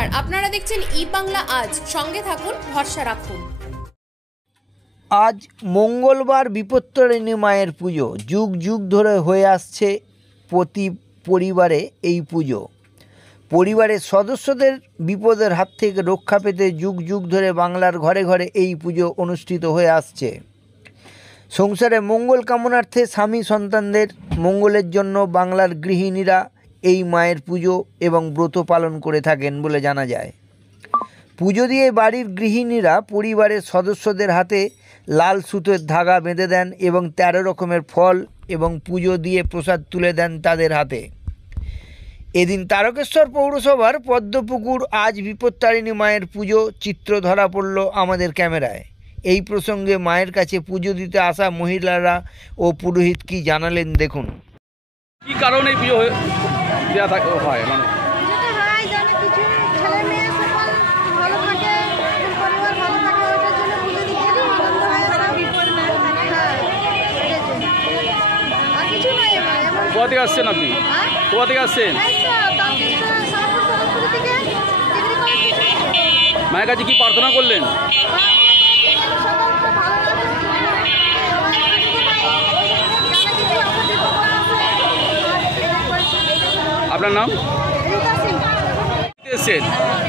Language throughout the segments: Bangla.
নমস্কার, আপনারা দেখছেন ই বাংলা আজ। সঙ্গে থাকুন, ভরসা রাখুন। আজ মঙ্গলবার বিপত্তারিণী মায়ের পুজো। যুগ যুগ ধরে হয়ে আসছে প্রতি পরিবারে এই পুজো। পরিবারের সদস্যদের বিপদের হাত থেকে রক্ষা পেতে যুগ যুগ ধরে বাংলার ঘরে ঘরে এই পুজো অনুষ্ঠিত হয়ে আসছে। সংসারে মঙ্গল কামনার্থে স্বামী সন্তানদের মঙ্গলের জন্য বাংলার গৃহিণীরা এই মায়ের পুজো এবং ব্রত পালন করে থাকেন বলে জানা যায়। পুজো দিয়ে বাড়ির গৃহিণীরা পরিবারের সদস্যদের হাতে লাল সুতোর ধাগা বেঁধে দেন এবং 13 রকমের ফল এবং পুজো দিয়ে প্রসাদ তুলে দেন তাদের হাতে। এদিন তারকেশ্বর পৌরসভার পদ্মপুকুর আজ বিপত্তারিণী মায়ের পুজো চিত্র ধরা পড়ল আমাদের ক্যামেরায়। এই প্রসঙ্গে মায়ের কাছে পুজো দিতে আসা মহিলারা ও পুরোহিত কি জানালেন দেখুন। কি কারণে এই পুজো দেওয়া হয়? মানে কোথা থেকে আসছেন আপনি? কোথা থেকে আসছেন? মায়ের কাছে কি প্রার্থনা করলেন? আপনার নাম?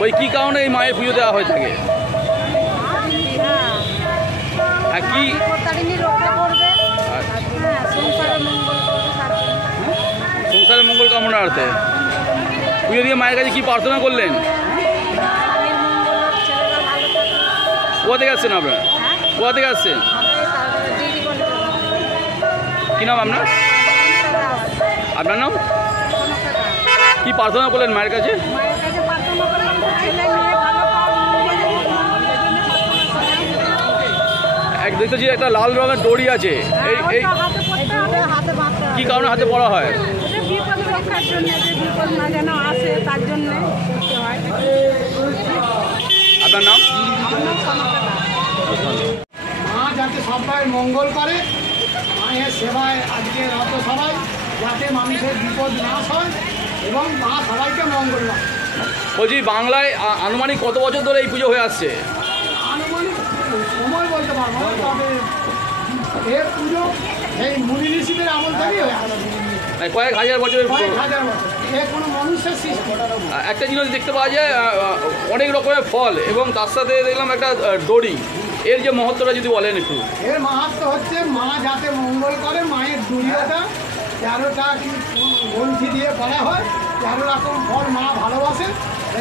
ওই কি কারণে এই মায়ের পুজো দেওয়া হয়ে থাকে? কি সংসারের মঙ্গল কামনার্থে পুজো দিয়ে মায়ের কাছে কি প্রার্থনা করলেন? কোথা থেকে আসছেন আপনারা? কোথা থেকে আসছেন? কি নাম আপনার? আপনার নাম? কি প্রার্থনা করলেন মায়ের কাছে? এক দেখতেছি একটা লাল রঙের দড়ি আছে, এই কি কারণে হাতে পড়া হয়? আপনার নাম? মা যাতে সবাই মঙ্গল করে, মায়ের সেবায় আজকে রত সবাই, যাতে মানুষের বিপদ নাশ হয় এবং মা সবাইকে মঙ্গল করে। বলছি, বাংলায় আনুমানিক কত বছর ধরে এই পুজো হয়ে আসছে? আনুমানিক সময় বলতে পারবো না, তবে এর পুজো এই মুনি ঋষিদের আমল থেকেই হয়ে আসছে। কয়েক হাজার বছরের। কয়েক হাজার বছর। এ কোনো মানুষের সৃষ্টি। একটা জিনিস দেখতে পাওয়া যায়, অনেক রকমের ফল এবং তার সাথে দেখলাম একটা দড়ি। এর যে মহত্বটা যদি বলেন একটু। এর মাহাত্ম্য হচ্ছে মা যাতে মঙ্গল করে, মায়ের দড়িটা 13টা গ্রন্থি দিয়ে করা হয়, 13 রকম ফল মা ভালোবাসে,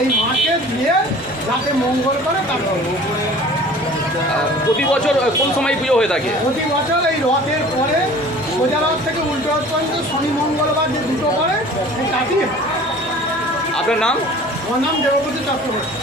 এই মাকে দিয়ে যাতে মঙ্গল করে তার। প্রতি বছর কোন সময় পুজো হয়ে থাকে? প্রতি বছর এই রথের পরে সোজা রথ থেকে উল্টো রথ পর্যন্ত শনি মঙ্গলবার যে দুটো করে এই কাজই। আপনার নাম? আমার নাম দেবপতি চক্রবর্তী।